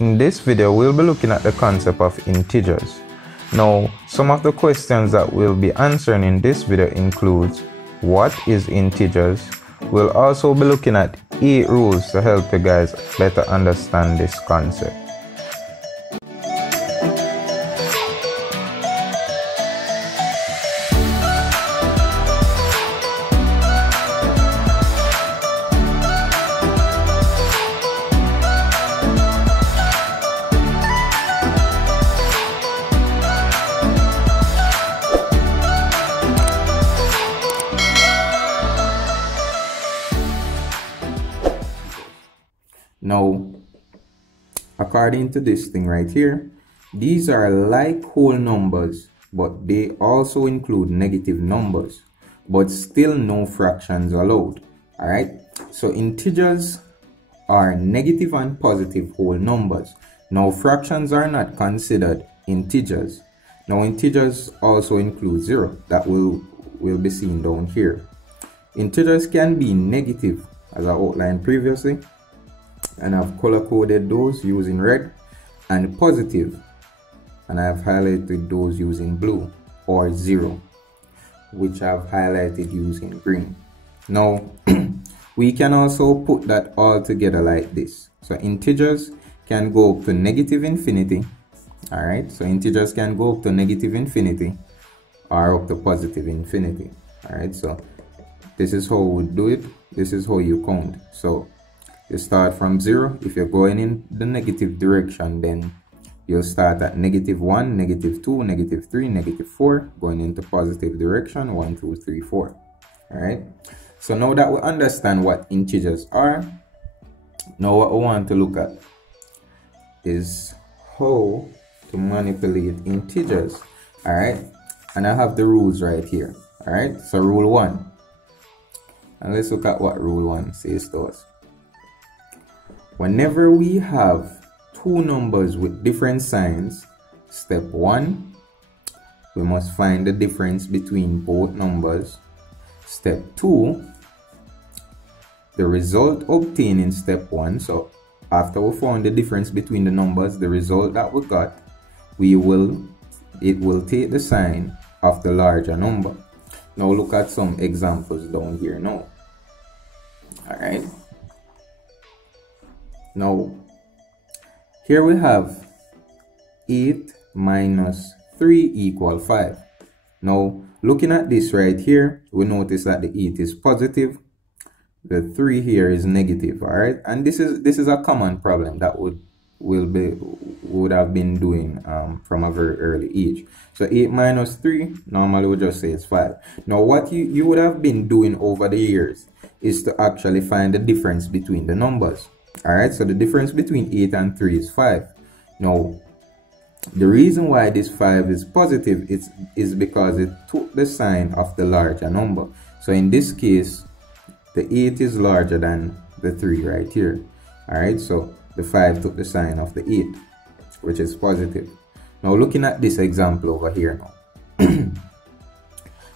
In this video, we'll be looking at the concept of integers. Now, some of the questions that we'll be answering in this video includes what is integers. We'll also be looking at 8 rules to help you guys better understand this concept. Now, according to this thing right here, these are like whole numbers, but they also include negative numbers, but still no fractions allowed. Alright, so integers are negative and positive whole numbers. Now, fractions are not considered integers. Now, integers also include 0, that will be seen down here. Integers can be negative, as I outlined previously, and I've color coded those using red, and positive, and I've highlighted those using blue, or 0, which I've highlighted using green. Now we can also put that all together like this. So integers can go up to negative infinity. All right, so integers can go up to negative infinity or up to positive infinity. All right, so this is how we do it. This is how you count. So you start from 0. If you're going in the negative direction, then you'll start at -1, -2, -3, -4, going into positive direction, 1, 2, 3, 4. All right. So now that we understand what integers are, now what we want to look at is how to manipulate integers. All right. And I have the rules right here. All right. So rule 1. And let's look at what rule 1 says to us. Whenever we have two numbers with different signs, step 1, we must find the difference between both numbers. Step 2, the result obtained in step 1, so after we found the difference between the numbers, the result that we got, it will take the sign of the larger number. Now look at some examples down here now. Alright. Now, here we have 8 minus 3 equal 5. Now, looking at this right here, we notice that the 8 is positive, the 3 here is negative. All right, and this is a common problem that would have been doing from a very early age. So 8 minus 3, normally we just say it's 5. Now, what you would have been doing over the years is to actually find the difference between the numbers. Alright, so the difference between 8 and 3 is 5. Now, the reason why this 5 is positive is because it took the sign of the larger number. So in this case, the 8 is larger than the 3 right here. Alright, so the 5 took the sign of the 8, which is positive. Now looking at this example over here now.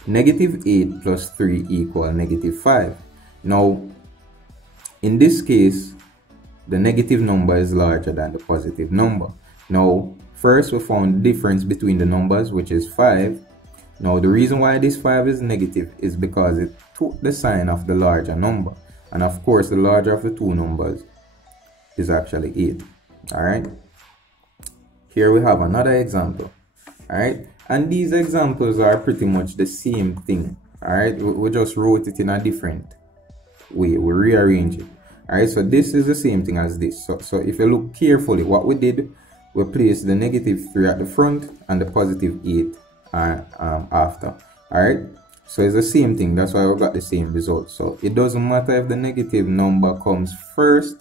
-8 plus 3 equal -5. Now, in this case, the negative number is larger than the positive number. Now, first we found the difference between the numbers, which is 5. Now, the reason why this 5 is negative is because it took the sign of the larger number. And of course, the larger of the two numbers is actually 8. Alright. Here we have another example. Alright. And these examples are pretty much the same thing. Alright. We just wrote it in a different way. We rearrange it. Alright, so this is the same thing as this. So if you look carefully, what we did, we placed the -3 at the front and the +8 after. Alright, so it's the same thing. That's why we got the same result. So it doesn't matter if the negative number comes first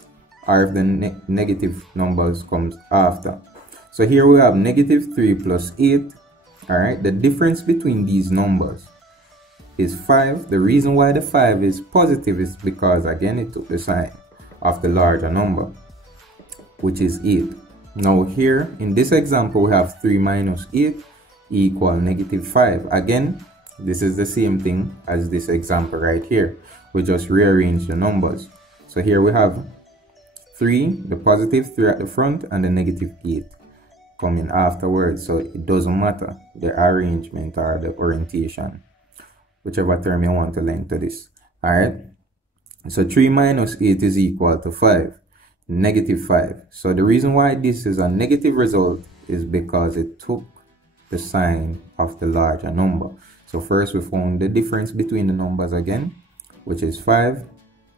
or if the negative numbers comes after. So here we have -3 plus 8. Alright, the difference between these numbers is 5. The reason why the 5 is positive is because, again, it took the sign of the larger number, which is 8. Now here in this example, we have 3 minus 8 equal -5. Again, this is the same thing as this example right here. We just rearrange the numbers. So here we have 3, the positive 3 at the front, and the negative 8 coming afterwards. So it doesn't matter the arrangement or the orientation, whichever term you want to link to this. Alright, so 3 minus 8 is equal to 5, negative 5. So the reason why this is a negative result is because it took the sign of the larger number. So first we found the difference between the numbers again, which is 5.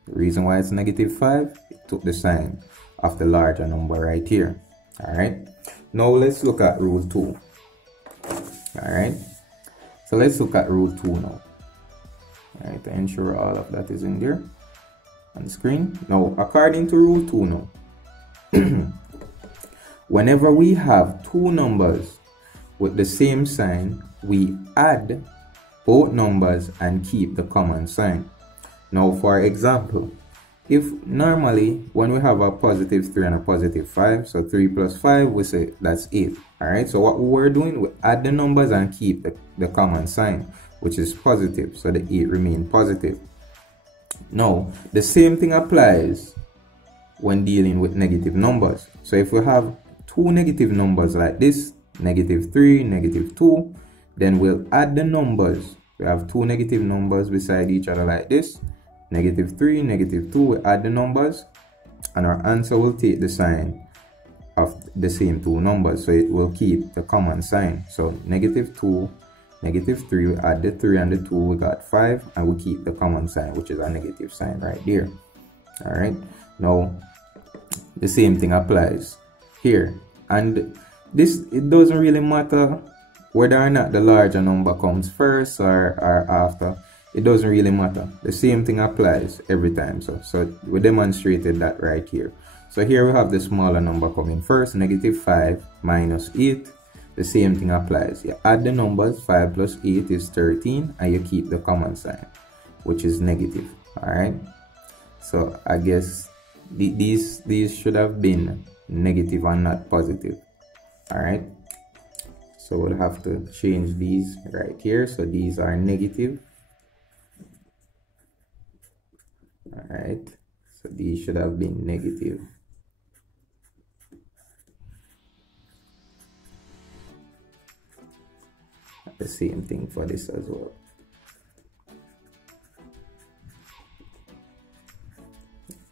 The reason why it's negative 5, it took the sign of the larger number right here. Alright, now let's look at rule 2. Alright, so let's look at rule 2 now. Alright, to ensure all of that is in there on the screen. Now, according to rule 2 now, whenever we have two numbers with the same sign, we add both numbers and keep the common sign. Now, for example, if normally when we have a positive 3 and a positive 5, so 3 plus 5, we say that's 8. Alright, so what we're doing, we add the numbers and keep the common sign, which is positive, so the 8 remain positive. Now, the same thing applies when dealing with negative numbers. So if we have two negative numbers like this, negative 3, negative 2, then we'll add the numbers. We have two negative numbers beside each other like this, negative 3, negative 2, we add the numbers, and our answer will take the sign of the same two numbers, so it will keep the common sign. So negative 2, negative 3, we add the 3 and the 2, we got 5, and we keep the common sign, which is a negative sign right there. Alright, now the same thing applies here, and this, it doesn't really matter whether or not the larger number comes first or after. It doesn't really matter. The same thing applies every time. So we demonstrated that right here. So here we have the smaller number coming first, negative 5 minus 8. The same thing applies. You add the numbers, 5 plus 8 is 13, and you keep the common sign, which is negative. Alright, so I guess these should have been negative and not positive. Alright, so we'll have to change these right here. So these are negative. Alright, so these should have been negative. The same thing for this as well.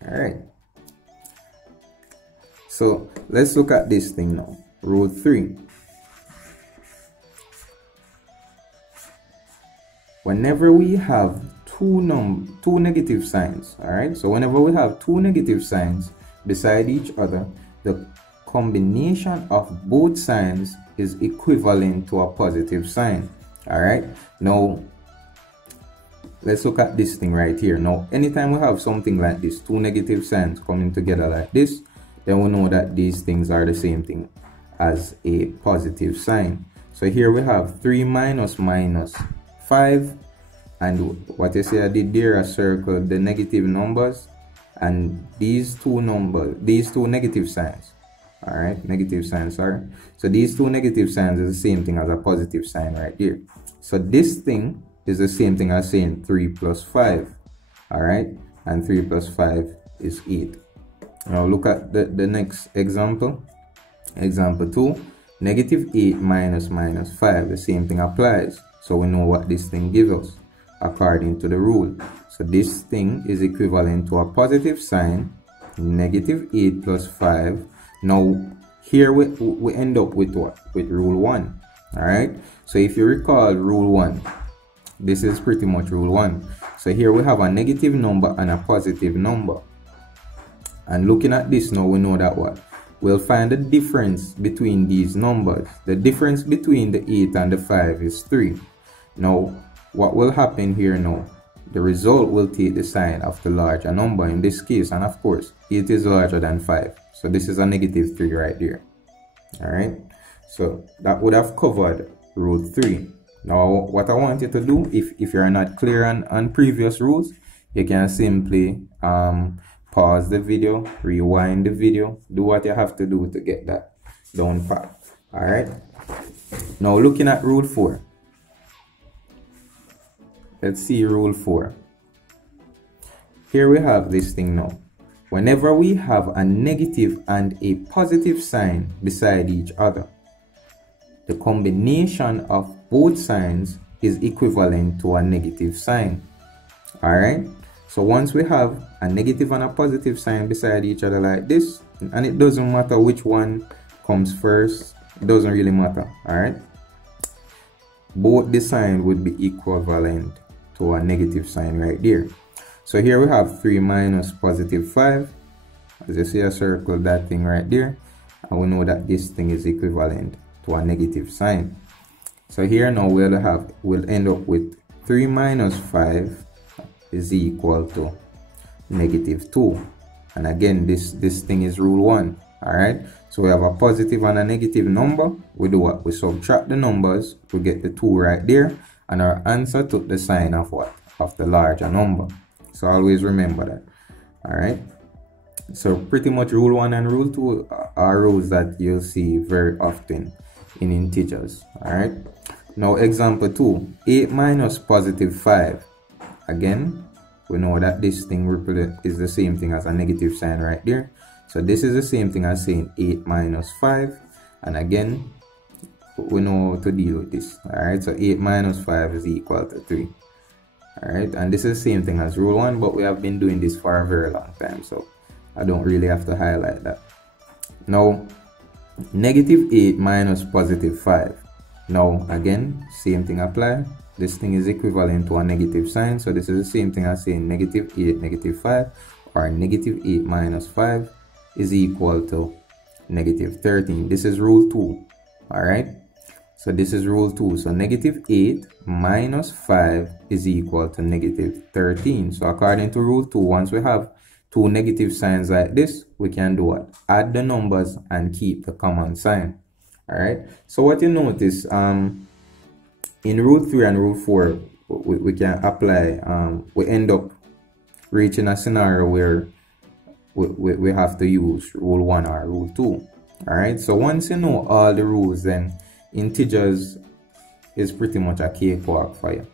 Alright, so let's look at this thing now. Rule 3. Whenever we have two negative signs, alright, so whenever we have two negative signs beside each other, the combination of both signs is equivalent to a positive sign. Alright, now let's look at this thing right here. Now, anytime we have something like this, two negative signs coming together like this, then we know that these things are the same thing as a positive sign. So here we have 3 minus 5, and what you see I did there, I circled the negative numbers and these two negative signs. Alright, negative signs, sorry. So these two negative signs is the same thing as a positive sign right here. So this thing is the same thing as saying 3 plus 5. Alright, and 3 plus 5 is 8. Now look at the next example. Example 2, negative 8 minus 5. The same thing applies. So we know what this thing gives us according to the rule. So this thing is equivalent to a positive sign, negative 8 plus 5. Now here we end up with what? With rule 1. Alright, so if you recall rule 1, this is pretty much rule 1. So here we have a negative number and a positive number, and looking at this now, we know that what? We'll find the difference between these numbers. The difference between the 8 and the 5 is 3. Now what will happen here now? The result will take the sign of the larger number in this case, and of course 8 is larger than 5, so this is a negative 3 right there. Alright, so that would have covered rule 3. Now what I want you to do, if you're not clear on previous rules, you can simply pause the video, rewind the video, do what you have to do to get that down pat. Alright, now looking at rule 4. Let's see rule 4. Here we have this thing now. whenever we have a negative and a positive sign beside each other, the combination of both signs is equivalent to a negative sign. Alright, so once we have a negative and a positive sign beside each other like this, and it doesn't matter which one comes first, it doesn't really matter. Alright, both the sign would be equivalent to a negative sign right there. So here we have 3 minus positive 5. As you see, I circle that thing right there, and we know that this thing is equivalent to a negative sign. So here now we'll end up with 3 minus 5 is equal to negative 2. And again, this thing is rule 1. Alright, so we have a positive and a negative number. We do what? We subtract the numbers, we get the 2 right there, and our answer took the sign of what? Of the larger number. So always remember that. Alright, so pretty much rule 1 and rule 2 are rules that you'll see very often in integers. Alright, now example 2, 8 minus positive 5. Again, we know that this thing is the same thing as a negative sign right there. So this is the same thing as saying 8 minus 5. And again, we know how to deal with this. Alright, so 8 minus 5 is equal to 3. Alright, and this is the same thing as rule 1, but we have been doing this for a very long time, so I don't really have to highlight that. Now, negative 8 minus positive 5. Now, again, same thing apply. This thing is equivalent to a negative sign, so this is the same thing as saying negative 8, negative 5, or negative 8 minus 5 is equal to negative 13. This is rule 2. Alright, so this is rule 2. So negative 8 minus 5 is equal to negative 13. So according to rule 2, once we have two negative signs like this, we can do what? Add the numbers and keep the common sign. Alright, so what you notice in rule 3 and rule 4, we can apply, we end up reaching a scenario where we have to use rule 1 or rule 2. Alright, so once you know all the rules, then integers is pretty much a cakewalk for you.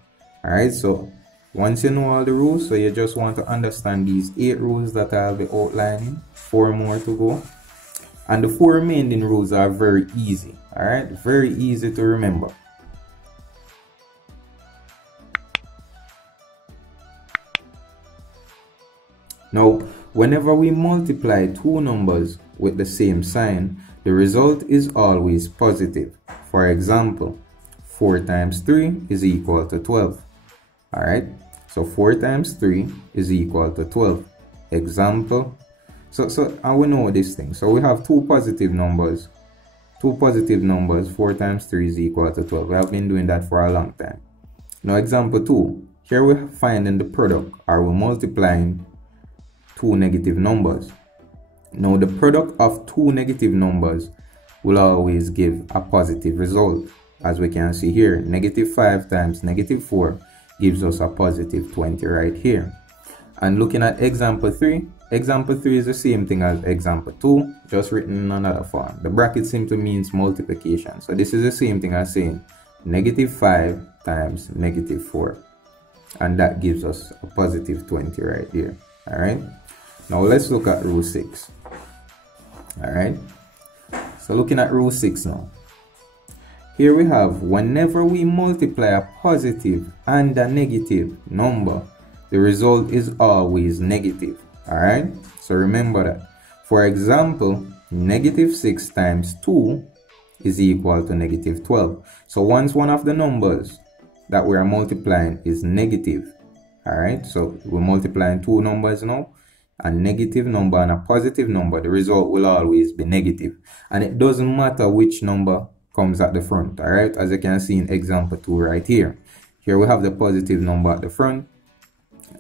Alright, so once you know all the rules, so you just want to understand these 8 rules that I'll be outlining, 4 more to go. And the 4 remaining rules are very easy. Alright, very easy to remember. Now, whenever we multiply two numbers with the same sign, the result is always positive. For example, 4 times 3 is equal to 12. Alright, so 4 times 3 is equal to 12. Example. And we know this thing. So we have two positive numbers. 4 times 3 is equal to 12. We have been doing that for a long time. Now example 2. Here we're finding the product, or we're multiplying two negative numbers. Now the product of two negative numbers will always give a positive result. As we can see here, negative 5 times negative 4 gives us a positive 20 right here. And looking at example 3, example 3 is the same thing as example 2, just written in another form. The bracket simply means multiplication. So this is the same thing as saying negative 5 times negative 4. And that gives us a positive 20 right there. Alright, now let's look at rule 6. Alright, so looking at rule 6 now. Here we have, whenever we multiply a positive and a negative number, the result is always negative. Alright, so remember that. For example, negative 6 times 2 is equal to negative 12. So once one of the numbers that we are multiplying is negative, alright, so we're multiplying two numbers now, a negative number and a positive number, the result will always be negative. And it doesn't matter which number comes at the front. Alright, as you can see in example 2 right here. Here we have the positive number at the front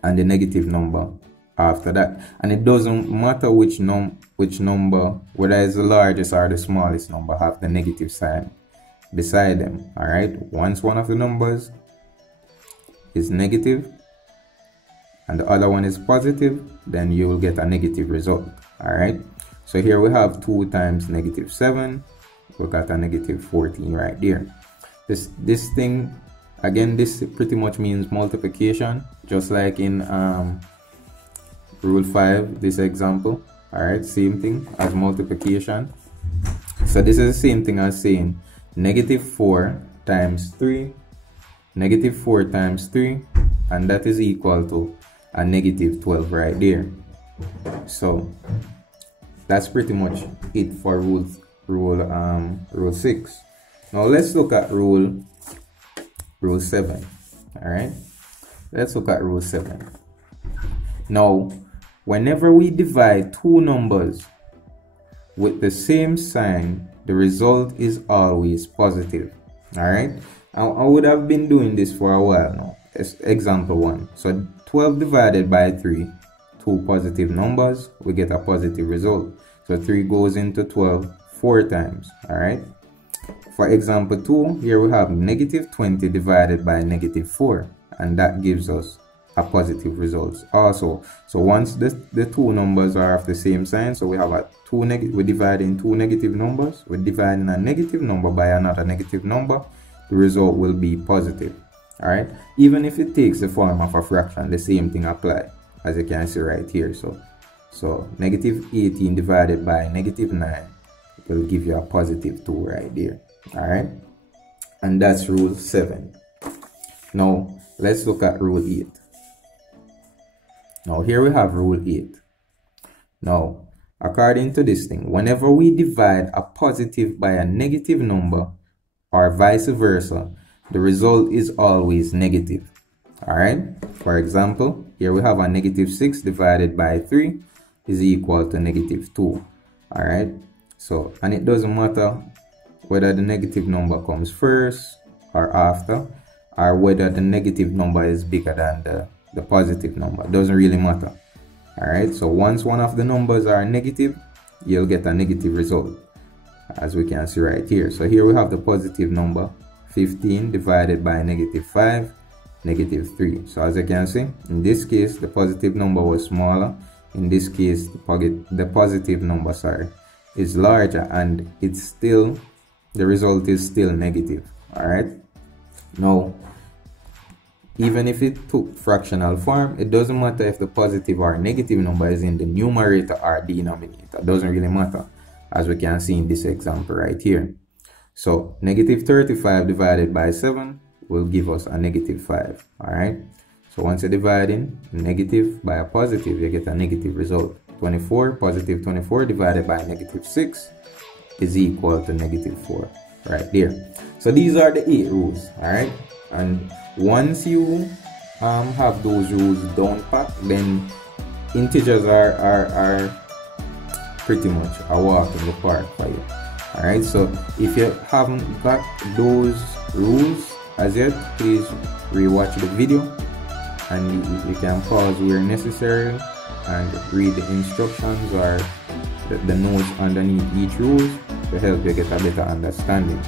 and the negative number after that. And it doesn't matter which number, whether it's the largest or the smallest number, have the negative sign beside them. Alright, once one of the numbers is negative and the other one is positive, then you will get a negative result. Alright, so here we have 2 times negative 7, we got a negative 14 right there. This thing, again, this pretty much means multiplication, just like in rule 5, this example. Alright, same thing as multiplication. So this is the same thing as saying negative 4 times 3, negative 4 times 3, and that is equal to a negative 12 right there. So that's pretty much it for rule 6. Now let's look at rule 7. Alright, let's look at rule 7. Now whenever we divide two numbers with the same sign, the result is always positive. Alright, I would have been doing this for a while now. Example 1. So 12 divided by 3, two positive numbers, we get a positive result. So 3 goes into 12 4 times. Alright, for example 2, here we have negative 20 divided by negative 4, and that gives us a positive result also. So once the two numbers are of the same sign, so we have we're dividing two negative numbers, we're dividing a negative number by another negative number, the result will be positive. Alright, even if it takes the form of a fraction, the same thing applies, as you can see right here. So negative 18 divided by negative 9 will give you a positive 2 right there. Alright, and that's rule 7. Now let's look at rule 8. Now here we have rule 8. Now according to this thing, whenever we divide a positive by a negative number or vice versa, the result is always negative. Alright, for example, here we have a negative 6 divided by 3 is equal to negative 2. Alright, so, and it doesn't matter whether the negative number comes first or after, or whether the negative number is bigger than the positive number. It doesn't really matter. Alright, so once one of the numbers are negative, you'll get a negative result, as we can see right here. So here we have the positive number 15 divided by negative 5, negative 3. So as you can see, in this case the positive number was smaller. In this case the positive number is larger, and it's still, the result is still negative. Alright, now even if it took fractional form, it doesn't matter if the positive or negative number is in the numerator or denominator. It doesn't really matter, as we can see in this example right here. So negative 35 divided by 7 will give us a negative 5. Alright, so once you're dividing negative by a positive, you get a negative result. 24, positive 24 divided by negative 6 is equal to negative 4 right there. So these are the 8 rules. Alright, and once you have those rules down pat, then integers are pretty much a walk in the park for you. Alright, so if you haven't got those rules as yet, please rewatch the video, and you can pause where necessary and read the instructions or the notes underneath each rule to help you get a better understanding.